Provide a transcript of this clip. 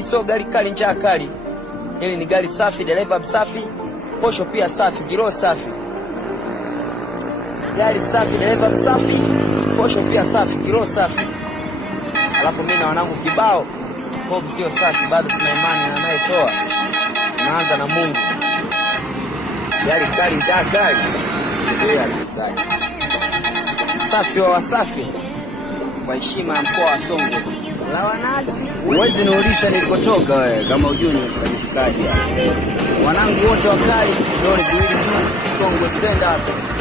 Hili sio gari kali njaa kali. Hili ni gari safi, dereva msafi, posho pia safi, kiroho safi. Gari safi, dereva msafi, posho pia safi, kiroho safi. Alafu mimi na wanangu kibao, hope sio safi, bado tuna imani na anayetoa. Tunaanza na Mungu. Gari kali njaa kali. Safi wa wasafi, kwa heshima ya mkoa wa Songwe. La wanazi. Huwezi niulisha nilikotoka wewe kama hujui nilikotoka. Wanangu wote wakali, ndio ni Songwe stand up.